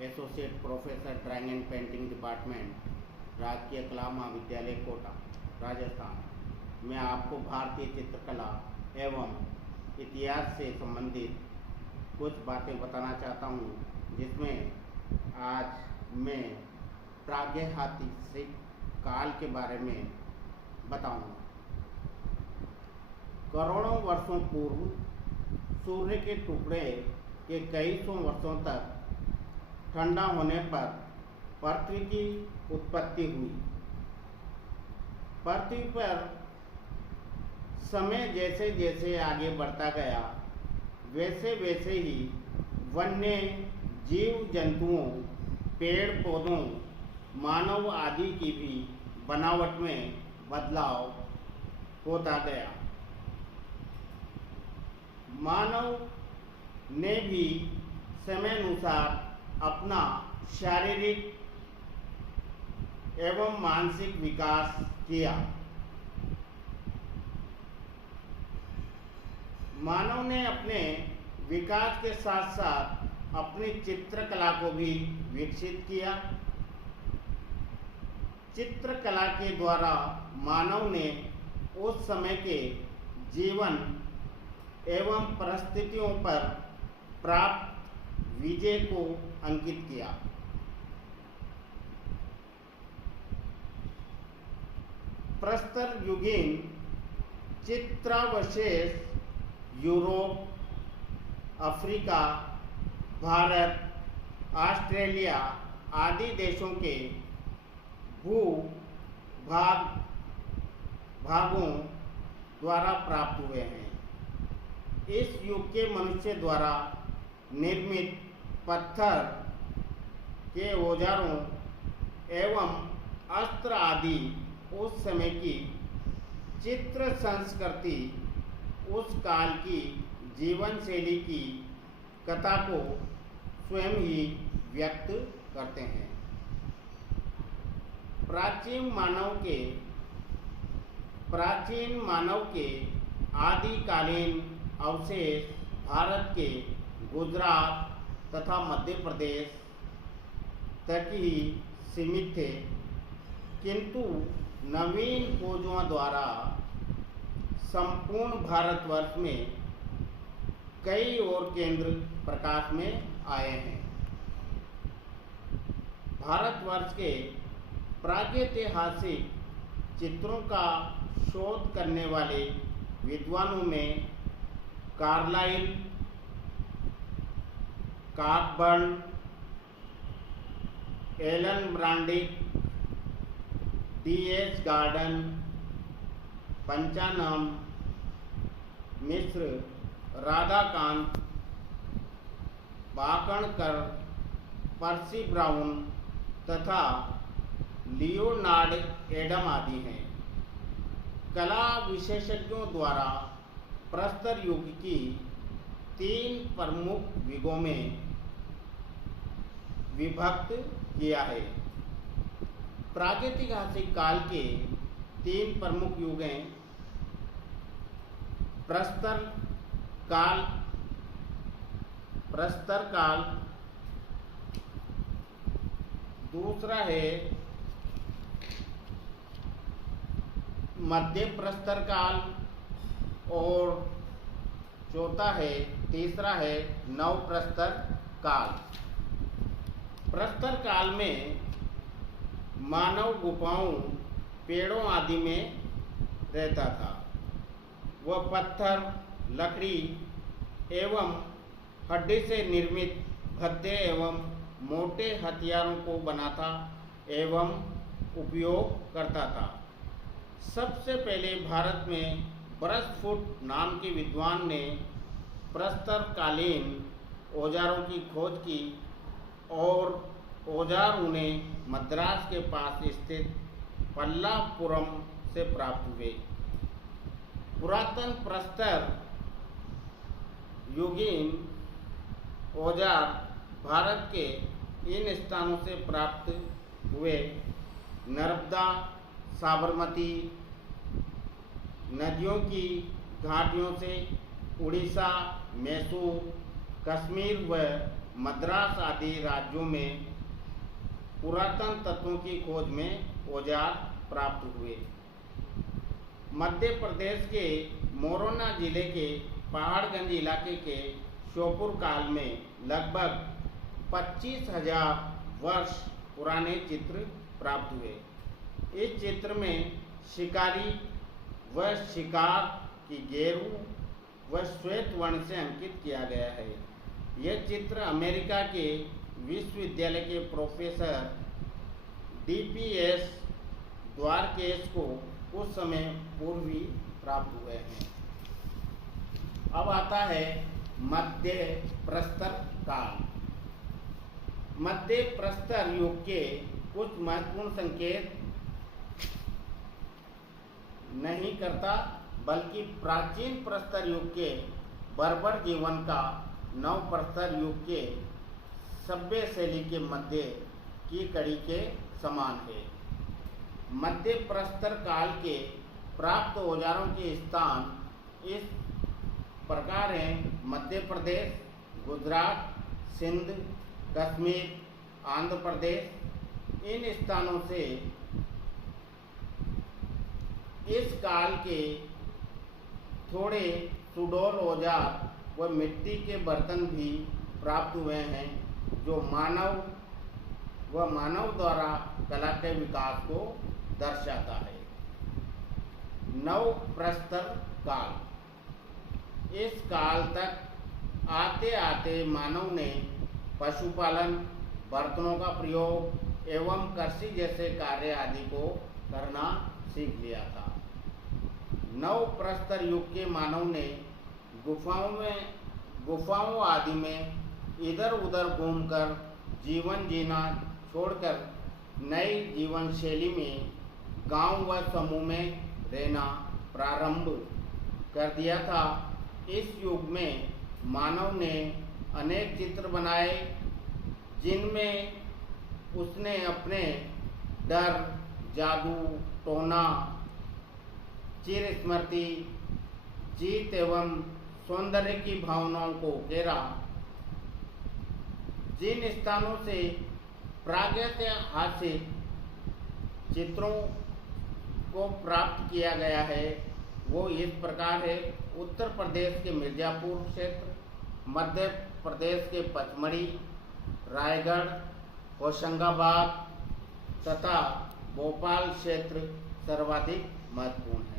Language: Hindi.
Associate professor drawing and painting department, राजकीय कला महाविद्यालय कोटा, राजस्थान। मैं आपको भारतीय चित्रकला एवं इतिहास से संबंधित कुछ बातें बताना चाहता हूँ, जिसमें आज मैं प्रागैतिहासिक काल के बारे में बताऊँगा। करोड़ों वर्षों पूर्व सूर्य के टुकड़े के कई सौ वर्षों तक ठंडा होने पर पृथ्वी की उत्पत्ति हुई। पृथ्वी पर समय जैसे जैसे आगे बढ़ता गया, वैसे वैसे ही वन्य जीव जंतुओं, पेड़ पौधों, मानव आदि की भी बनावट में बदलाव होता गया। मानव ने भी समयानुसार अपना शारीरिक एवं मानसिक विकास किया। मानव ने अपने विकास के साथ साथ अपनी चित्रकला को भी विकसित किया। चित्रकला के द्वारा मानव ने उस समय के जीवन एवं परिस्थितियों पर प्राप्त विजय को अंकित किया। प्रस्तर युगीन चित्रावशेष यूरोप, अफ्रीका, भारत, ऑस्ट्रेलिया आदि देशों के भागों द्वारा प्राप्त हुए हैं। इस युग के मनुष्य द्वारा निर्मित पत्थर के औजारों एवं अस्त्र आदि उस समय की चित्र संस्कृति, उस काल की जीवन शैली की कथा को स्वयं ही व्यक्त करते हैं। प्राचीन मानव के आदिकालीन अवशेष भारत के गुजरात तथा मध्य प्रदेश तक ही सीमित थे, किंतु नवीन खोजों द्वारा संपूर्ण भारतवर्ष में कई और केंद्र प्रकाश में आए हैं। भारतवर्ष के प्रागैतिहासिक चित्रों का शोध करने वाले विद्वानों में Carlyle, Cockburn, Alan Brandick, D H. Gordon, Panchanan Mishra, Radhakant, Bakankar, Percy Brown तथा लियोनार्ड एडम आदि हैं। कला विशेषज्ञों द्वारा प्रस्तर युग की 3 प्रमुख युगों में विभक्त किया है। प्रागैतिहासिक काल के 3 प्रमुख युग हैं। प्रस्तर काल, दूसरा है मध्य प्रस्तर काल और तीसरा है नव प्रस्तर काल। प्रस्तर काल में मानव गुफाओं, पेड़ों आदि में रहता था। वह पत्थर, लकड़ी एवं हड्डी से निर्मित भद्दे एवं मोटे हथियारों को बनाता एवं उपयोग करता था। सबसे पहले भारत में ब्रसफुट नाम के विद्वान ने प्रस्तरकालीन औजारों की खोज की और औजार उन्हें मद्रास के पास स्थित पल्लापुरम से प्राप्त हुए। पुरातन प्रस्तर युगीन औजार भारत के इन स्थानों से प्राप्त हुए नर्मदा, साबरमती नदियों की घाटियों से उड़ीसा, मैसूर, कश्मीर व मद्रास आदि राज्यों में पुरातन तत्वों की खोज में औजार प्राप्त हुए। मध्य प्रदेश के मोरना जिले के पहाड़गंज इलाके के श्योपुर काल में लगभग 25,000 वर्ष पुराने चित्र प्राप्त हुए। इस चित्र में शिकारी व शिकार की गेरू व श्वेत वर्ण से अंकित किया गया है। यह चित्र अमेरिका के विश्वविद्यालय के प्रोफेसर DPS द्वारकेश को कुछ समय पूर्व ही प्राप्त हुए हैं। अब आता है मध्य प्रस्तर काल। मध्य प्रस्तर युग के कुछ महत्वपूर्ण संकेत नहीं करता, बल्कि प्राचीन प्रस्तर युग के बर्बर जीवन का नव प्रस्तर युग के सभ्य शैली के मध्य की कड़ी के समान है। मध्य प्रस्तर काल के प्राप्त औजारों के स्थान इस प्रकार हैं: मध्य प्रदेश, गुजरात, सिंध, कश्मीर, आंध्र प्रदेश। इन स्थानों से इस काल के थोड़े सुडौल औजार व मिट्टी के बर्तन भी प्राप्त हुए हैं, जो मानव द्वारा कला के विकास को दर्शाता है। नव प्रस्तर काल। इस काल तक आते आते मानव ने पशुपालन, बर्तनों का प्रयोग एवं कृषि जैसे कार्य आदि को करना सीख लिया था। नव प्रस्तर युग के मानव ने गुफाओं आदि में इधर उधर घूमकर जीवन जीना छोड़कर नई जीवन शैली में गांव व समूह में रहना प्रारंभ कर दिया था। इस युग में मानव ने अनेक चित्र बनाए, जिनमें उसने अपने डर, जादू, टोना, चिर स्मृति, जीत एवं सौंदर्य की भावनाओं को उकेरा। जिन स्थानों से प्रागैतिहासिक चित्रों को प्राप्त किया गया है वो इस प्रकार है: उत्तर प्रदेश के मिर्जापुर क्षेत्र, मध्य प्रदेश के पचमढ़ी, रायगढ़, होशंगाबाद तथा भोपाल क्षेत्र सर्वाधिक महत्वपूर्ण है।